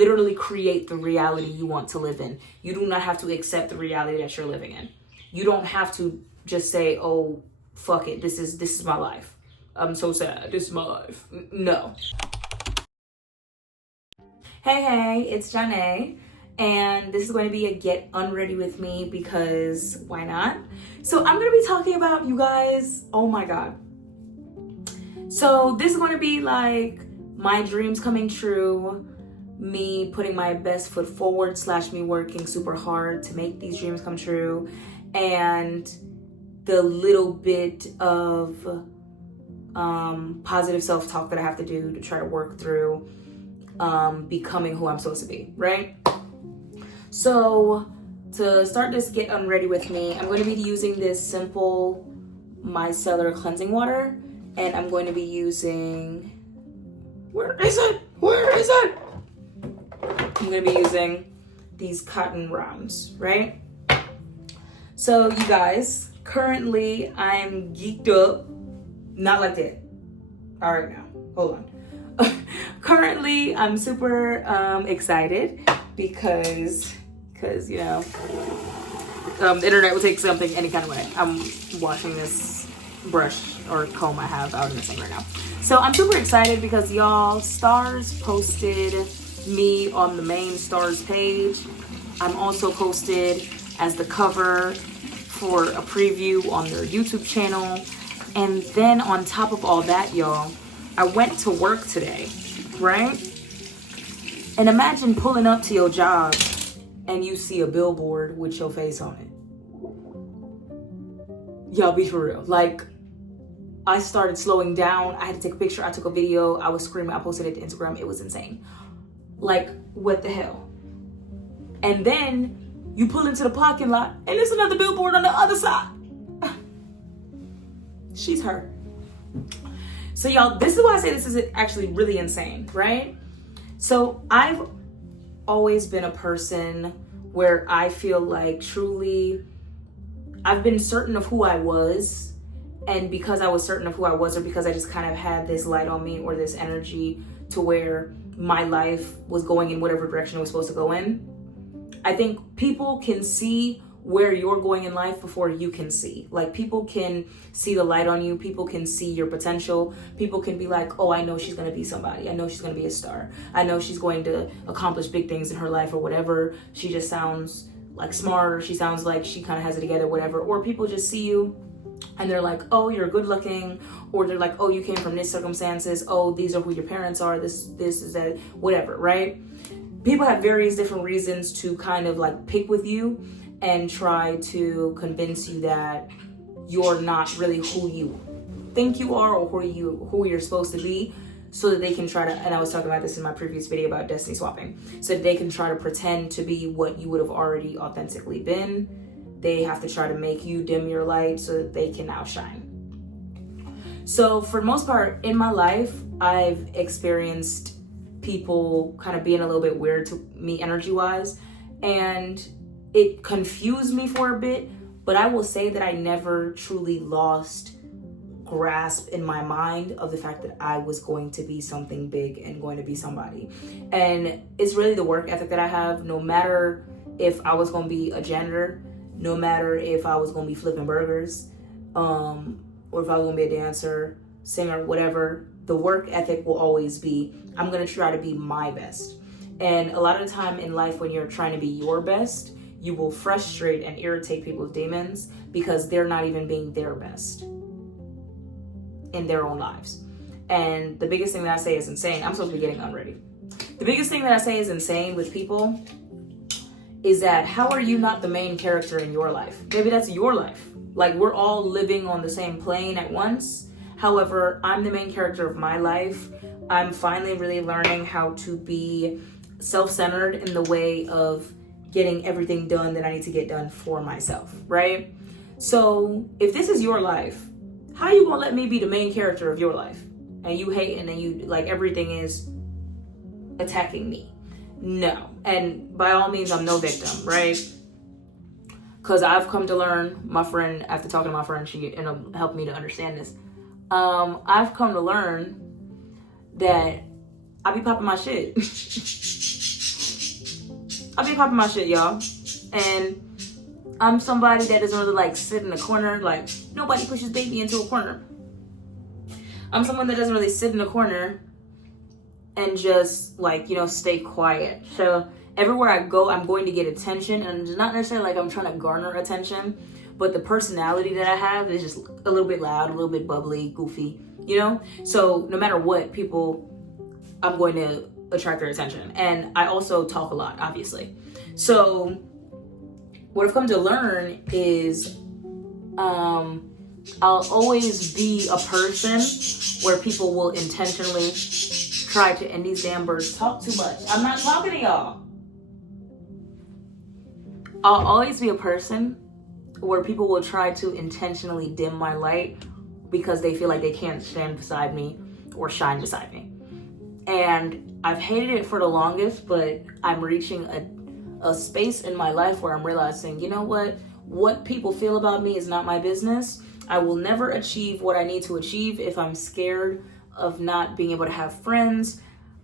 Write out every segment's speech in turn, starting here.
literally create the reality you want to live in. You do not have to accept the reality that you're living in. You don't have to just say, oh, fuck it, this is my life. I'm so sad, this is my life. No. Hey, it's Janae, and this is going to be a get unready with me because why not? So I'm going to be talking about, you guys, oh my God. So this is going to be like my dreams coming true, me putting my best foot forward / me working super hard to make these dreams come true, and the little bit of positive self-talk that I have to do to try to work through becoming who I'm supposed to be, right? So to start this get unready with me, I'm going to be using this simple micellar cleansing water, and I'm going to be using, where is it? I'm going to be using these cotton rounds, right? So you guys, currently I'm geeked up, not like that. All right, now, hold on. Currently, I'm super excited because you know, the internet will take something any kind of way. I'm washing this brush or comb I have out in the sink right now. So I'm super excited because y'all, Stars posted me on the main Stars page. I'm also posted as the cover for a preview on their YouTube channel. And then on top of all that, y'all, I went to work today, right? And imagine pulling up to your job and you see a billboard with your face on it. Y'all, be for real. Like, I started slowing down. I had to take a picture. I took a video. I was screaming. I posted it to Instagram. It was insane. Like, what the hell? And then you pull into the parking lot and there's another billboard on the other side. She's her. So y'all, this is why I say this is actually really insane, right? So I've always been a person where I feel like truly I've been certain of who I was, and because I was certain of who I was, or because I just kind of had this light on me or this energy to where my life was going in whatever direction it was supposed to go in, I think people can see where you're going in life before you can see. Like, people can see the light on you. People can see your potential. People can be like, oh, I know she's going to be somebody. I know she's going to be a star. I know she's going to accomplish big things in her life or whatever. She just sounds like smart, or she sounds like she kind of has it together, whatever. Or people just see you and they're like, oh, you're good looking. Or they're like, oh, you came from this circumstances. Oh, these are who your parents are. This is that, whatever, right? People have various different reasons to kind of like pick with you and try to convince you that you're not really who you think you are, or who you're supposed to be, so that they can try to, and I was talking about this in my previous video about destiny swapping, so that they can try to pretend to be what you would have already authentically been. They have to try to make you dim your light so that they can now shine. So for the most part in my life, I've experienced people kind of being a little bit weird to me energy wise, and it confused me for a bit, but I will say that I never truly lost grasp in my mind of the fact that I was going to be something big and going to be somebody. And it's really the work ethic that I have. No matter if I was going to be a janitor, no matter if I was going to be flipping burgers, or if I was going to be a dancer, singer, whatever, the work ethic will always be, I'm going to try to be my best. And a lot of the time in life, when you're trying to be your best, you will frustrate and irritate people's demons because they're not even being their best in their own lives. And the biggest thing that I say is insane. I'm supposed to be getting unready. The biggest thing that I say is insane with people is that, how are you not the main character in your life? Maybe that's your life. Like, we're all living on the same plane at once. However, I'm the main character of my life. I'm finally really learning how to be self-centered in the way of getting everything done that I need to get done for myself, right? So if this is your life, how are you gonna let me be the main character of your life? And you hating and you like everything is attacking me? No. And by all means, I'm no victim, right? Because I've come to learn, my friend, after talking to my friend, she helped me to understand this. I've come to learn that I be popping my shit. I be popping my shit, y'all. And I'm somebody that doesn't really like sit in a corner. Like, nobody pushes baby into a corner. I'm someone that doesn't really sit in a corner and just like, stay quiet. So everywhere I go, I'm going to get attention, and it's not necessarily like I'm trying to garner attention, but the personality that I have is just a little bit loud, a little bit bubbly, goofy, So no matter what, I'm going to attract their attention. And I also talk a lot, obviously. So what I've come to learn is I'll always be a person where people will intentionally try to, and these damn birds talk too much. I'm not talking to y'all. I'll always be a person where people will try to intentionally dim my light because they feel like they can't stand beside me or shine beside me. And I've hated it for the longest, but I'm reaching a space in my life where I'm realizing, what people feel about me is not my business. I will never achieve what I need to achieve if I'm scared of not being able to have friends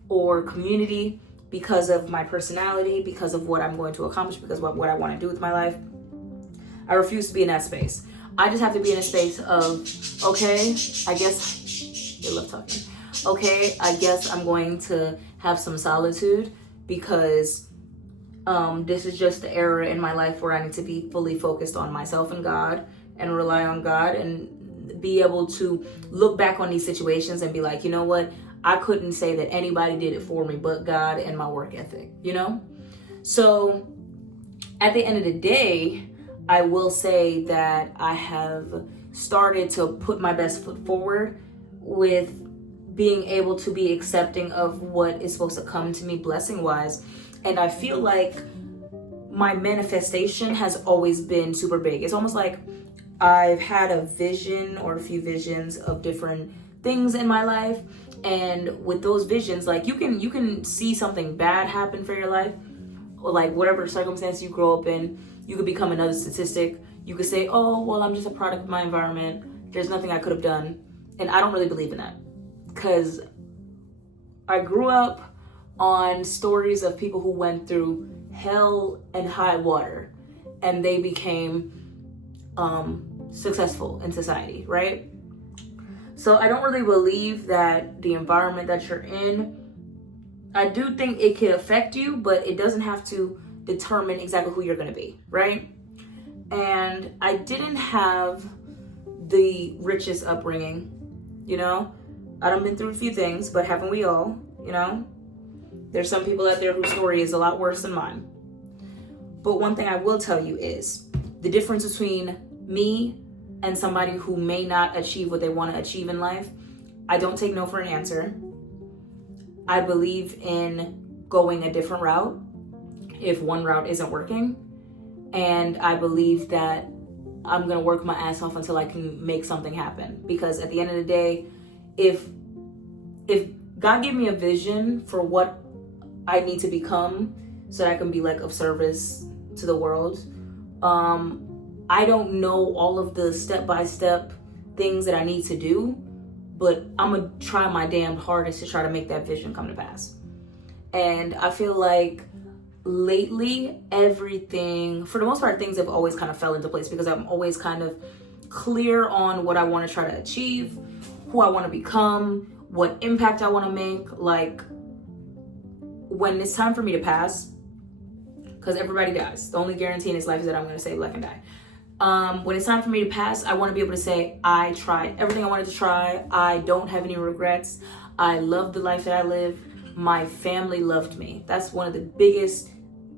or community because of my personality, because of what I'm going to accomplish, because of what I want to do with my life. I refuse to be in that space. I just have to be in a space of, okay, I guess, they love talking. Okay, I guess I'm going to have some solitude because this is just the era in my life where I need to be fully focused on myself and God and rely on God and be able to look back on these situations and be like, you know what? I couldn't say that anybody did it for me but God and my work ethic, So at the end of the day, I will say that I have started to put my best foot forward with being able to be accepting of what is supposed to come to me blessing wise. And I feel like my manifestation has always been super big. It's almost like I've had a vision or a few visions of different things in my life. And with those visions, like you can see something bad happen for your life, or like whatever circumstance you grow up in, you could become another statistic. You could say, oh, well, I'm just a product of my environment. There's nothing I could have done. And I don't really believe in that, because I grew up on stories of people who went through hell and high water and they became successful in society, right? So I don't really believe that the environment that you're in, I do think it could affect you, but it doesn't have to determine exactly who you're going to be, right? And I didn't have the richest upbringing, I done been through a few things, but haven't we all, There's some people out there whose story is a lot worse than mine. But one thing I will tell you is the difference between me and somebody who may not achieve what they want to achieve in life. I don't take no for an answer. I believe in going a different route if one route isn't working. And I believe that I'm going to work my ass off until I can make something happen. Because at the end of the day, if God gave me a vision for what I need to become so that I can be like of service to the world, I don't know all of the step-by-step things that I need to do, but I'm gonna try my damn hardest to try to make that vision come to pass. And I feel like lately everything, for the most part, things have always kind of fell into place because I'm always kind of clear on what I want to try to achieve, who I want to become, what impact I want to make. Like when it's time for me to pass, because everybody dies. The only guarantee in this life is that I'm going to say life and die. When it's time for me to pass, I want to be able to say, I tried everything I wanted to try. I don't have any regrets. I love the life that I live. My family loved me. That's one of the biggest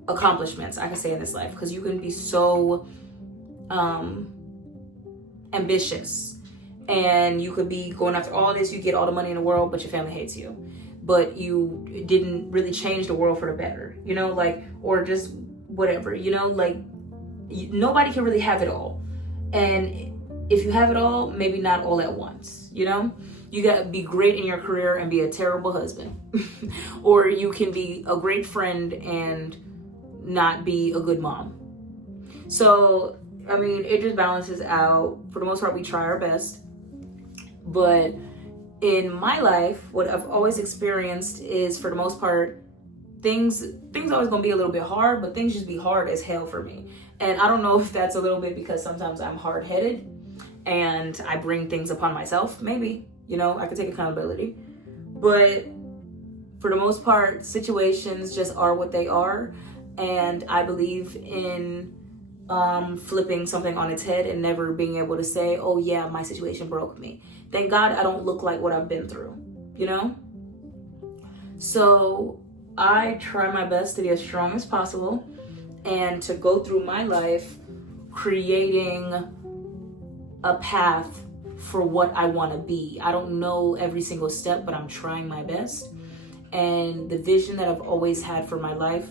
accomplishments I can say in this life, because you can be so ambitious and you could be going after all this, you get all the money in the world, but your family hates you. But you didn't really change the world for the better, or just whatever, nobody can really have it all. And if you have it all, maybe not all at once, you gotta be great in your career and be a terrible husband. Or you can be a great friend and not be a good mom. So, it just balances out. For the most part, we try our best. But in my life, what I've always experienced is, for the most part, things always gonna be a little bit hard, but things just be hard as hell for me. And I don't know if that's a little bit because sometimes I'm hard-headed and I bring things upon myself. Maybe, I could take accountability. But for the most part, situations just are what they are. And I believe in flipping something on its head and never being able to say, oh yeah, my situation broke me. Thank God I don't look like what I've been through, So I try my best to be as strong as possible and to go through my life creating a path for what I want to be. I don't know every single step, but I'm trying my best. And the vision that I've always had for my life,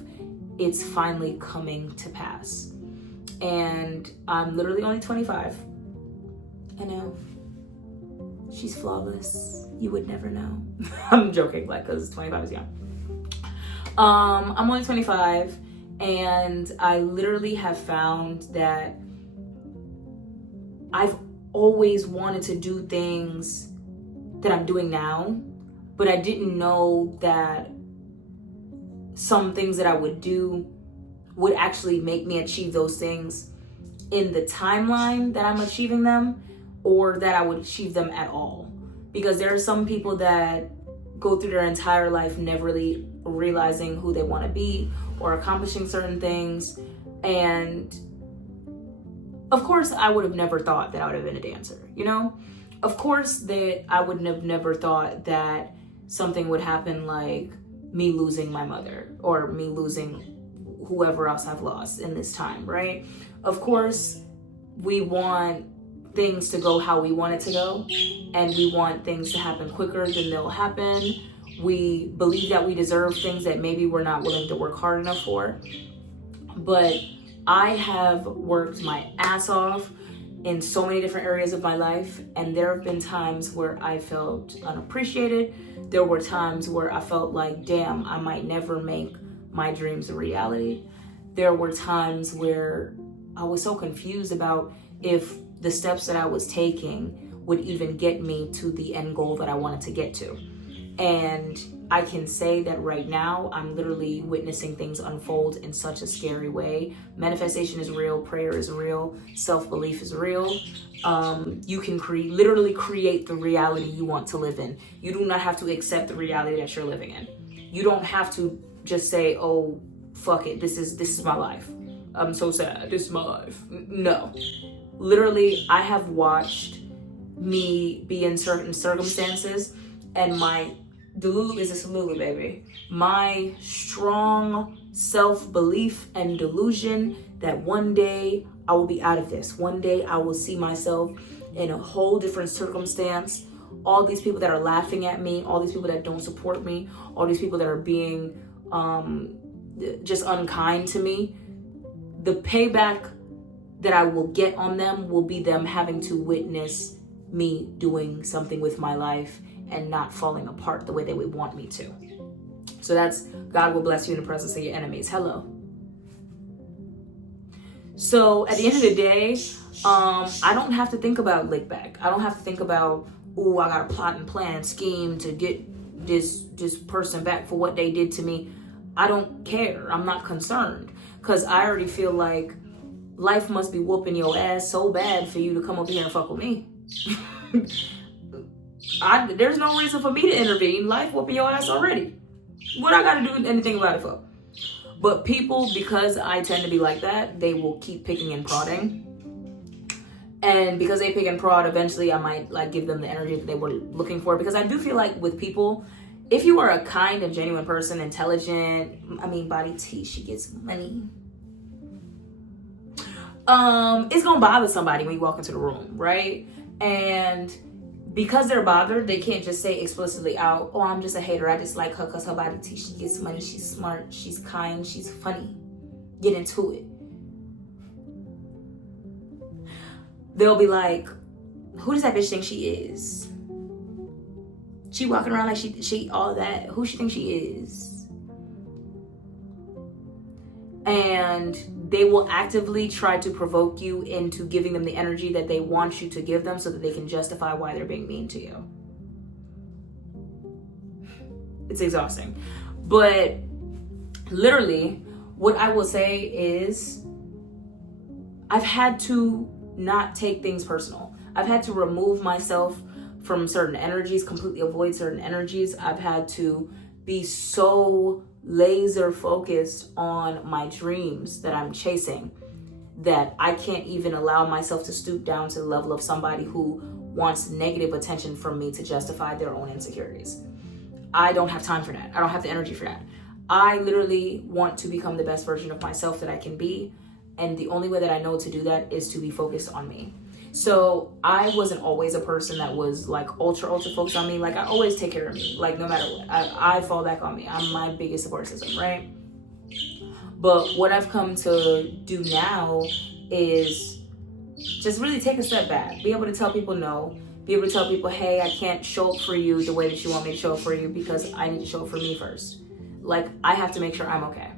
it's finally coming to pass. And I'm literally only 25. I know. She's flawless. You would never know. I'm joking, because 25 is young. I'm only 25, and I literally have found that I've always wanted to do things that I'm doing now, but I didn't know that some things that I would do would actually make me achieve those things in the timeline that I'm achieving them, or that I would achieve them at all. Because there are some people that go through their entire life never really realizing who they want to be or accomplishing certain things. And of course, I would have never thought that I would have been a dancer, Of course, that I would have never thought that something would happen like me losing my mother or me losing whoever else I've lost in this time, right? Of course, we want things to go how we want it to go, and we want things to happen quicker than they'll happen. We believe that we deserve things that maybe we're not willing to work hard enough for. But I have worked my ass off in so many different areas of my life, and there have been times where I felt unappreciated. There were times where I felt like, damn, I might never make my dreams a reality. There were times where I was so confused about if the steps that I was taking would even get me to the end goal that I wanted to get to. And I can say that right now, I'm literally witnessing things unfold in such a scary way. Manifestation is real, prayer is real, self-belief is real. You can literally create the reality you want to live in. You do not have to accept the reality that you're living in. You don't have to just say, oh, fuck it, this is my life. I'm so sad, this is my life. No. Literally, I have watched me be in certain circumstances, and my Delulu is a Delulu, baby. My strong self-belief and delusion that one day I will be out of this. One day I will see myself in a whole different circumstance. All these people that are laughing at me, all these people that don't support me, all these people that are being just unkind to me, the payback that I will get on them will be them having to witness me doing something with my life and not falling apart the way they would want me to. So that's, God will bless you in the presence of your enemies. Hello. So at the end of the day, I don't have to think about lick back. I don't have to think about, oh, I got to plot and plan and scheme to get this person back for what they did to me. I don't care. I'm not concerned, because I already feel like life must be whooping your ass so bad for you to come over here and fuck with me. There's no reason for me to intervene. Life whooping your ass already. What I gotta do anything about it for? But people, because I tend to be like that, they will keep picking and prodding. And because they pick and prod, eventually I might give them the energy that they were looking for. Because I do feel like with people, if you are a kind and genuine person, intelligent, body T, she gets money. It's gonna bother somebody when you walk into the room, right? And because they're bothered, they can't just say explicitly out, oh, I'm just a hater, I just like her because her body T, she gets money, she's smart, she's kind, she's funny. Get into it. They'll be like, who does that bitch think she is? She walking around like she all that. Who she think she is? And they will actively try to provoke you into giving them the energy that they want you to give them so that they can justify why they're being mean to you. It's exhausting. But literally, what I will say is I've had to not take things personal. I've had to remove myself from certain energies, completely avoid certain energies. I've had to be so laser focused on my dreams that I'm chasing that I can't even allow myself to stoop down to the level of somebody who wants negative attention from me to justify their own insecurities. I don't have time for that. I don't have the energy for that. I literally want to become the best version of myself that I can be. And the only way that I know to do that is to be focused on me. So I wasn't always a person that was like ultra focused on me. Like I always take care of me, like no matter what. I fall back on me. I'm my biggest support system, right? But what I've come to do now is just really take a step back. Be able to tell people no. Be able to tell people, hey, I can't show up for you the way that you want me to show up for you because I need to show up for me first. Like I have to make sure I'm okay.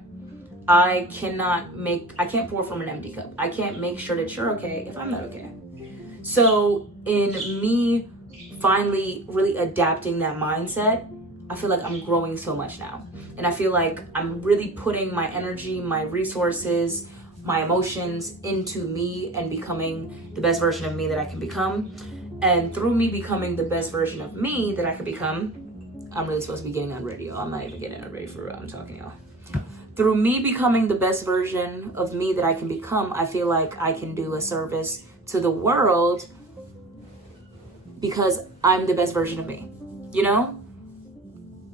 I can't pour from an empty cup. I can't make sure that you're okay if I'm not okay. So in me finally really adapting that mindset, I feel like I'm growing so much now. And I feel like I'm really putting my energy, my resources, my emotions into me and becoming the best version of me that I can become. And through me becoming the best version of me that I could become, I'm really supposed to be getting on radio. I'm not even getting on radio for real. I'm talking to y'all. Through me becoming the best version of me that I can become, I feel like I can do a service to the world because I'm the best version of me, you know?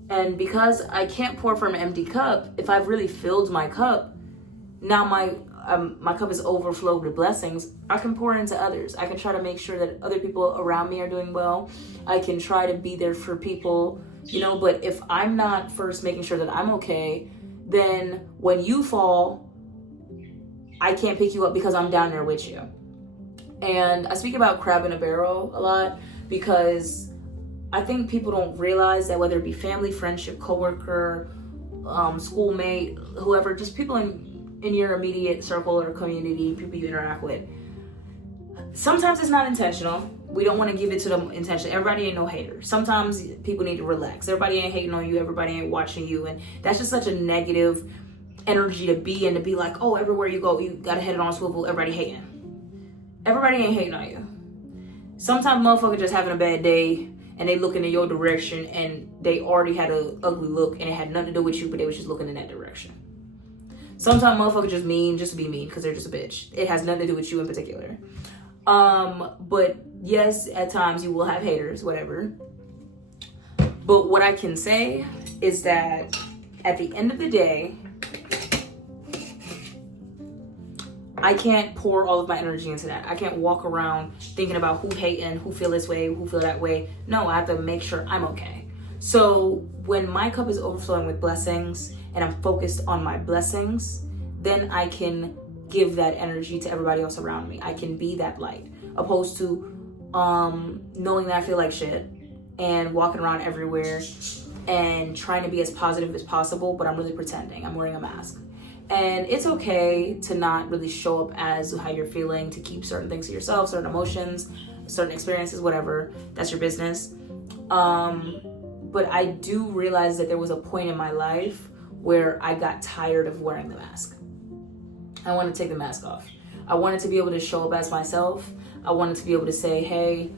And because I can't pour from an empty cup, if I've really filled my cup, now my cup is overflowed with blessings, I can pour into others. I can try to make sure that other people around me are doing well. I can try to be there for people, you know, but if I'm not first making sure that I'm okay, then when you fall, I can't pick you up because I'm down there with you. And I speak about crab in a barrel a lot because I think people don't realize that whether it be family, friendship, coworker, schoolmate, whoever, just people in your immediate circle or community, people you interact with, sometimes it's not intentional. We don't want to give it to them intention. Everybody ain't no hater. Sometimes people need to relax. Everybody ain't hating on you. Everybody ain't watching you. And that's just such a negative energy to be in, to be like, oh, everywhere you go, you got to head it on swivel. Everybody hating. Everybody ain't hating on you. Sometimes motherfuckers just having a bad day and they looking in your direction and they already had an ugly look and it had nothing to do with you, but they was just looking in that direction. Sometimes motherfuckers just mean just to be mean because they're just a bitch. It has nothing to do with you in particular. But yes, at times you will have haters, whatever. But what I can say is that at the end of the day, I can't pour all of my energy into that. I can't walk around thinking about who hating, who feel this way, who feel that way. No, I have to make sure I'm okay. So when my cup is overflowing with blessings and I'm focused on my blessings, then I can give that energy to everybody else around me. I can be that light, opposed to knowing that I feel like shit and walking around everywhere and trying to be as positive as possible, but I'm really pretending. I'm wearing a mask. And it's okay to not really show up as how you're feeling, to keep certain things to yourself, certain emotions, certain experiences, whatever. That's your business. But I do realize that there was a point in my life where I got tired of wearing the mask. I wanted to take the mask off. I wanted to be able to show up as myself. I wanted to be able to say, hey,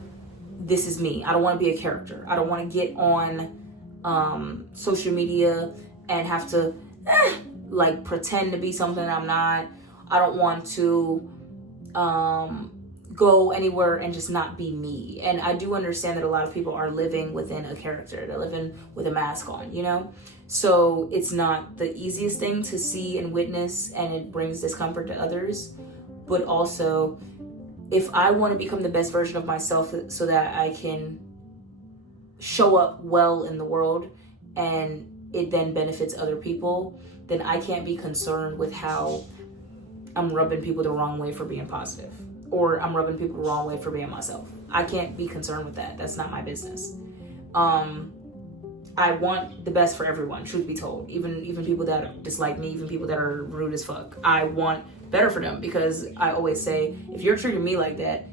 this is me. I don't want to be a character. I don't want to get on social media and have to like pretend to be something I'm not. I don't want to go anywhere and just not be me. And I do understand that a lot of people are living within a character. They're living with a mask on, you know? So it's not the easiest thing to see and witness, and it brings discomfort to others. But also, if I want to become the best version of myself so that I can show up well in the world and it then benefits other people, then I can't be concerned with how I'm rubbing people the wrong way for being positive, or I'm rubbing people the wrong way for being myself. I can't be concerned with that. That's not my business. I want the best for everyone, truth be told. Even people that dislike me, even people that are rude as fuck. I want better for them, because I always say, if you're treating me like that,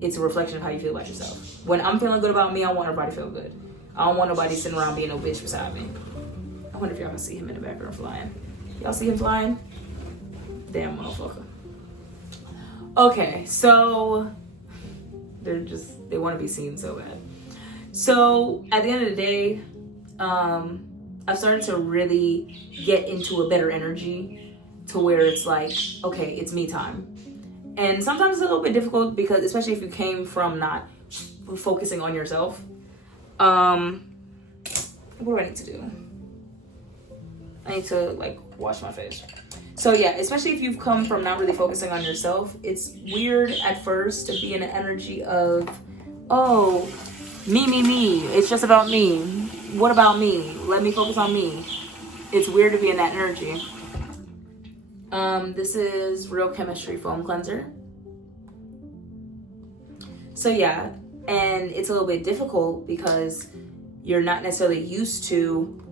it's a reflection of how you feel about yourself. When I'm feeling good about me, I want everybody to feel good. I don't want nobody sitting around being no bitch beside me. I wonder if y'all can see him in the background flying. Y'all see him flying? Damn motherfucker. Okay, so they want to be seen so bad. So at the end of the day, I've started to really get into a better energy to where it's like, okay, it's me time. And sometimes it's a little bit difficult because, especially if you came from not focusing on yourself. What do I need to do? I need to like wash my face. So yeah, especially if you've come from not really focusing on yourself, it's weird at first to be in an energy of, oh, me. It's just about me. What about me? Let me focus on me. It's weird to be in that energy. This is Real Chemistry Foam Cleanser. So yeah, and it's a little bit difficult because you're not necessarily used to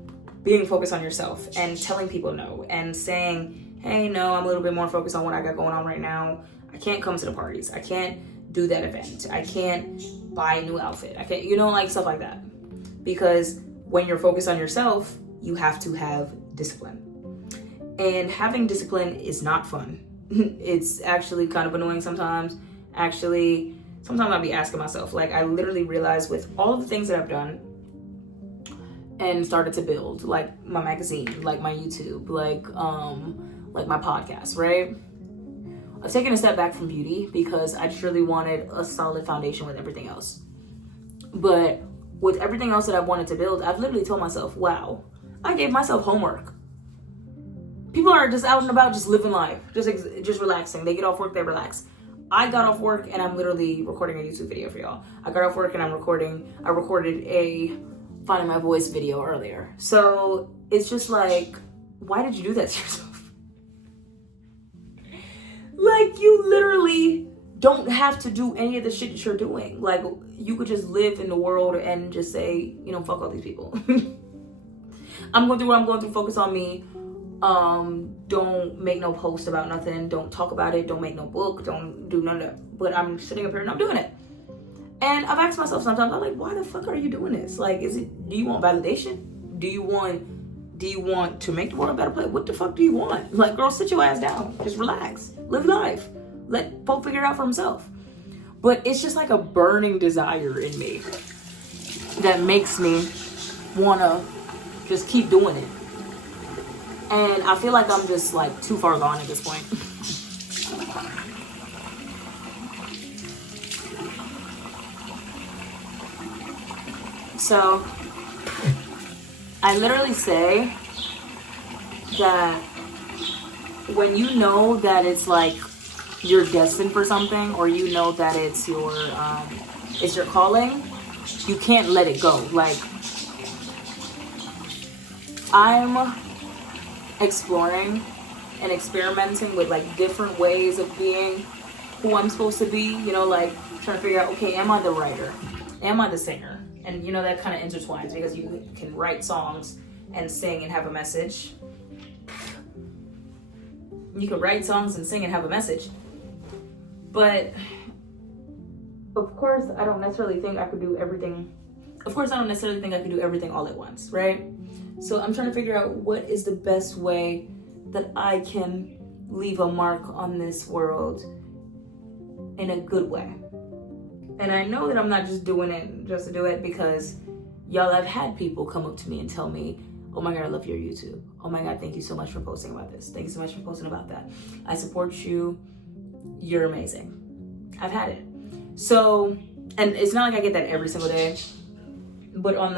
being focused on yourself and telling people no and saying, hey, no, I'm a little bit more focused on what I got going on right now. I can't come to the parties. I can't do that event. I can't buy a new outfit. I can't, like stuff like that. Because when you're focused on yourself, you have to have discipline. And having discipline is not fun. It's actually kind of annoying sometimes. Actually, sometimes I'll be asking myself, like, I literally realized with all of the things that I've done and started to build, like my magazine, like my YouTube, like my podcast, right? I've taken a step back from beauty because I just really wanted a solid foundation with everything else. But with everything else that I wanted to build, I've literally told myself, wow, I gave myself homework. People are just out and about, just living life, just relaxing. They get off work, they relax. I got off work and I'm literally recording a YouTube video for y'all. I got off work and I recorded a Finding My Voice video earlier. So it's just like, why did you do that to yourself? Like, you literally don't have to do any of the shit that you're doing. Like, you could just live in the world and just say, fuck all these people. I'm going through what I'm going through, focus on me. Don't make no post about nothing. Don't talk about it. Don't make no book. Don't do none of that. But I'm sitting up here and I'm doing it. And I've asked myself sometimes, I'm like, why the fuck are you doing this? Like, do you want validation? Do you want to make the world a better place? What the fuck do you want? Like, girl, sit your ass down. Just relax. Live life. Let folk figure it out for himself. But it's just like a burning desire in me that makes me want to just keep doing it. And I feel like I'm just like too far gone at this point. So I literally say that when you know that it's like you're destined for something, or you know that it's your calling, you can't let it go. Like, I'm exploring and experimenting with like different ways of being who I'm supposed to be, like trying to figure out, okay, am I the writer? Am I the singer? And that kind of intertwines because you can write songs and sing and have a message. You can write songs and sing and have a message. But of course, I don't necessarily think I could do everything. Of course, I don't necessarily think I could do everything all at once, right? So I'm trying to figure out what is the best way that I can leave a mark on this world in a good way. And I know that I'm not just doing it just to do it, because y'all, I've had people come up to me and tell me, oh my God, I love your YouTube. Oh my God, thank you so much for posting about this. Thank you so much for posting about that. I support you. You're amazing. I've had it. So, and it's not like I get that every single day, but on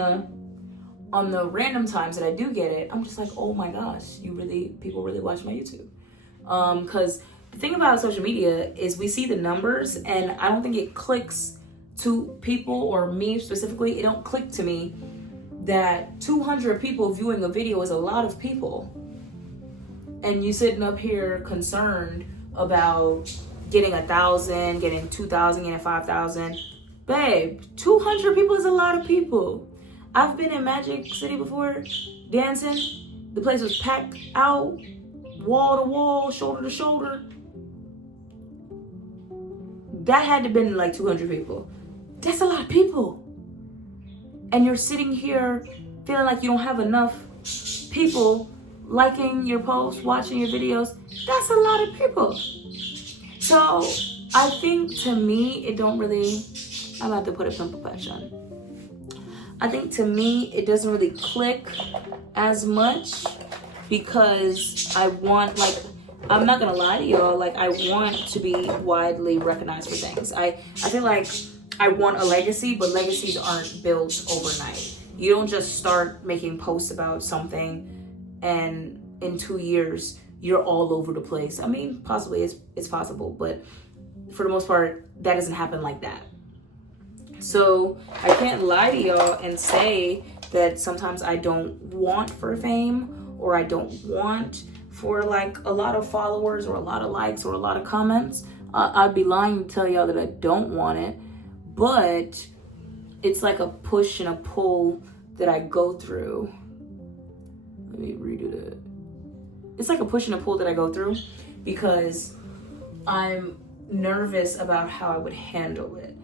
the random times that I do get it, I'm just like, oh my gosh, people really watch my YouTube. Because the thing about social media is we see the numbers, and I don't think it clicks to people, or me specifically, it don't click to me that 200 people viewing a video is a lot of people. And you sitting up here concerned about getting 1,000, getting 2,000, getting 5,000. Babe, 200 people is a lot of people. I've been in Magic City before, dancing. The place was packed out, wall to wall, shoulder to shoulder. That had to have been like 200 people. That's a lot of people. And you're sitting here feeling like you don't have enough people liking your posts, watching your videos, that's a lot of people. So I think to me, it don't really, I'm about to put a pimple patch on. I think to me, it doesn't really click as much because I want, like, I'm not gonna lie to y'all, like, I want to be widely recognized for things. I feel like I want a legacy, but legacies aren't built overnight. You don't just start making posts about something and in 2 years, you're all over the place. I mean, possibly it's possible, but for the most part, that doesn't happen like that. So I can't lie to y'all and say that sometimes I don't want for fame, or I don't want for like a lot of followers or a lot of likes or a lot of comments. I'd be lying to tell y'all that I don't want it, but it's like a push and a pull that I go through. Let me redo that. It's like a push and a pull that I go through because I'm nervous about how I would handle it.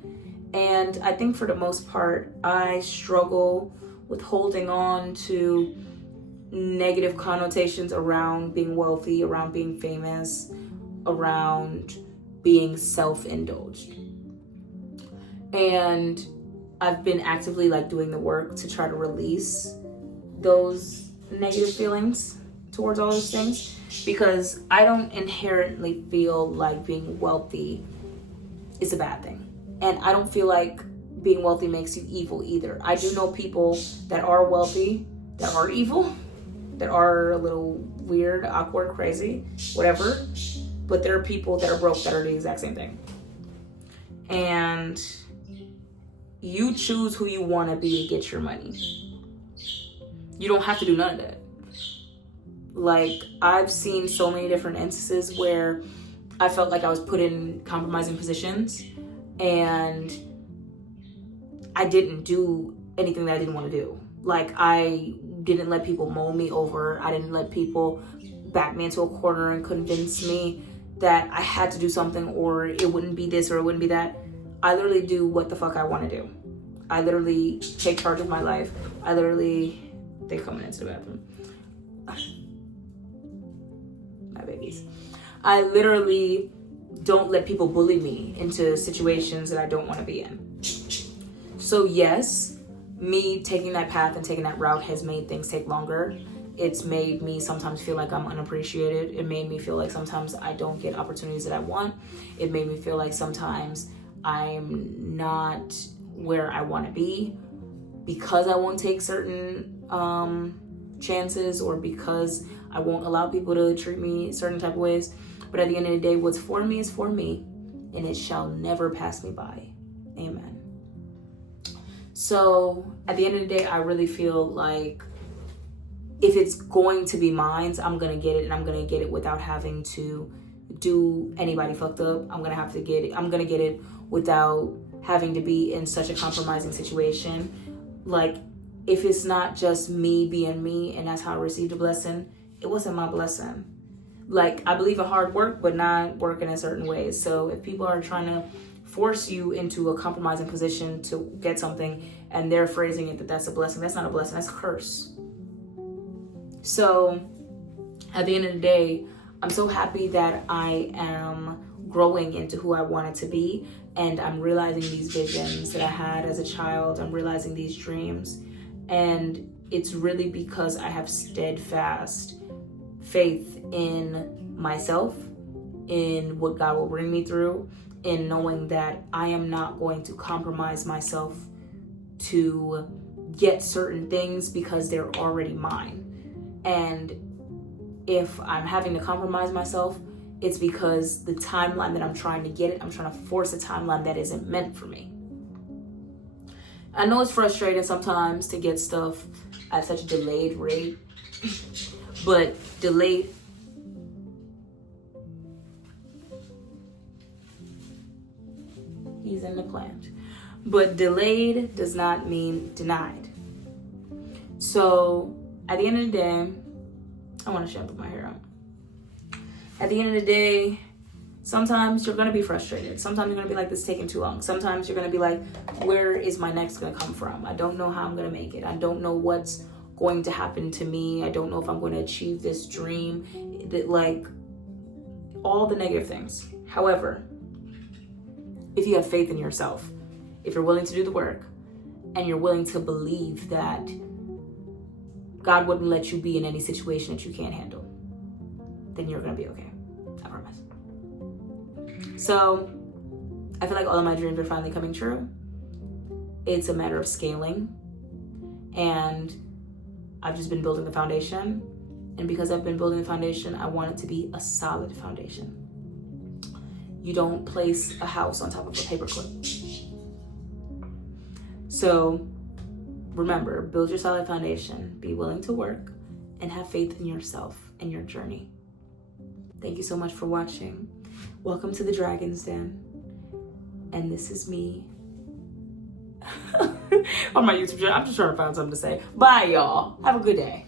And I think for the most part, I struggle with holding on to negative connotations around being wealthy, around being famous, around being self-indulged. And I've been actively like doing the work to try to release those negative feelings towards all those things, because I don't inherently feel like being wealthy is a bad thing. And I don't feel like being wealthy makes you evil either. I do know people that are wealthy, that are evil, that are a little weird, awkward, crazy, whatever. But there are people that are broke that are the exact same thing. And you choose who you want to be to get your money. You don't have to do none of that. Like, I've seen so many different instances where I felt like I was put in compromising positions and I didn't do anything that I didn't want to do. Like, I didn't let people mold me over. I didn't let people back me into a corner and convince me that I had to do something, or it wouldn't be this or it wouldn't be that. I literally do what the fuck I want to do. I literally take charge of my life. They coming into the bathroom. My babies. I literally don't let people bully me into situations that I don't want to be in. So yes, me taking that path and taking that route has made things take longer. It's made me sometimes feel like I'm unappreciated. It made me feel like sometimes I don't get opportunities that I want. It made me feel like sometimes I'm not where I want to be because I won't take certain chances, or because I won't allow people to treat me certain type of ways. But at the end of the day, what's for me is for me, and it shall never pass me by. Amen. So at the end of the day, I really feel like if it's going to be mine, I'm going to get it, and I'm going to get it without having to do anybody fucked up. I'm going to get it without having to be in such a compromising situation. Like, if it's not just me being me and that's how I received a blessing, it wasn't my blessing. Like, I believe in hard work, but not working in certain ways. So if people are trying to force you into a compromising position to get something and they're phrasing it that that's a blessing, that's not a blessing, that's a curse. So at the end of the day, I'm so happy that I am growing into who I wanted to be, and I'm realizing these visions that I had as a child. I'm realizing these dreams, and it's really because I have steadfast faith in myself, in what God will bring me through, in knowing that I am not going to compromise myself to get certain things because they're already mine. And if I'm having to compromise myself, it's because the timeline that I'm trying to get it, I'm trying to force a timeline that isn't meant for me. I know it's frustrating sometimes to get stuff at such a delayed rate, but delayed, he's in the plant. But delayed does not mean denied. So at the end of the day, I want to shampoo my hair out. At the end of the day, sometimes you're going to be frustrated. Sometimes you're going to be like, this is taking too long. Sometimes you're going to be like, where is my next going to come from? I don't know how I'm going to make it. I don't know what's going to happen to me. I don't know if I'm going to achieve this dream. Like all the negative things. However, if you have faith in yourself, if you're willing to do the work, and you're willing to believe that God wouldn't let you be in any situation that you can't handle, then you're gonna be okay. I promise. So I feel like all of my dreams are finally coming true. It's a matter of scaling, and I've just been building the foundation. And because I've been building the foundation, I want it to be a solid foundation. You don't place a house on top of a paperclip. So remember, build your solid foundation, be willing to work, and have faith in yourself and your journey. Thank you so much for watching. Welcome to the Dragon's Den. And this is me on my YouTube channel. I'm just trying to find something to say. Bye, y'all. Have a good day.